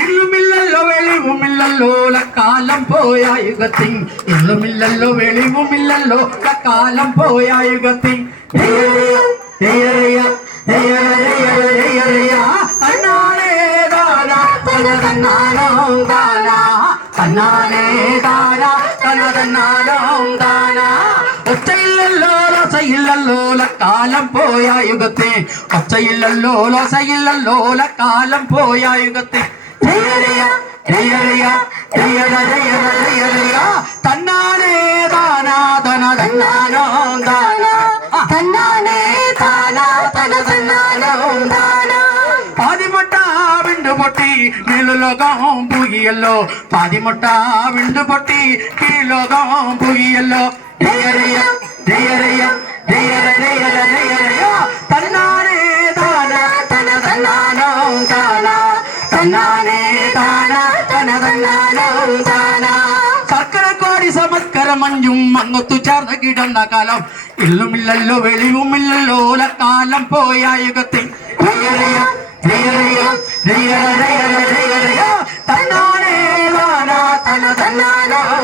ഇല്ലുമില്ലല്ലോ വെളിവുമില്ലല്ലോ കാലം പോയ യുഗത്തിൽ ഇല്ലുമില്ലല്ലോ വെളിവുമില്ലല്ലോ കാലം പോയ യുഗത്തിൽ ഒച്ചയില്ലല്ലോ ലോസയില്ലല്ലോ കാലം പോയ യുഗത്തെ ഒച്ചയില്ലല്ലോ ലോസയില്ലല്ലോ കാലം പോയ യുഗത്തെ തന്നാനേ താനാ തന തന്നാനോ താനാ തന്നാനേ താനാ തന തന്നാനോ താനാ പാതിമുട്ട വിണ്ടുപൊട്ടി മേലുലോകം പൂകിയല്ലോ പാതിമുട്ട വിണ്ടുപൊട്ടി കീഴ്ലോകം പൂകിയല്ലോ തന്നാനേ താന തന തന്നാനോ താന തന്നാനേ താന തന തന്നാനോ താന ശർക്കര കോടി സമസ്കര മഞ്ഞും അങ്ങൊത്തു ചേർന്ന് കിടന്ന കാലം ഇല്ലുമില്ലല്ലോ വെളിവുമില്ലല്ലോ കാലം പോയ യുഗത്തിൽ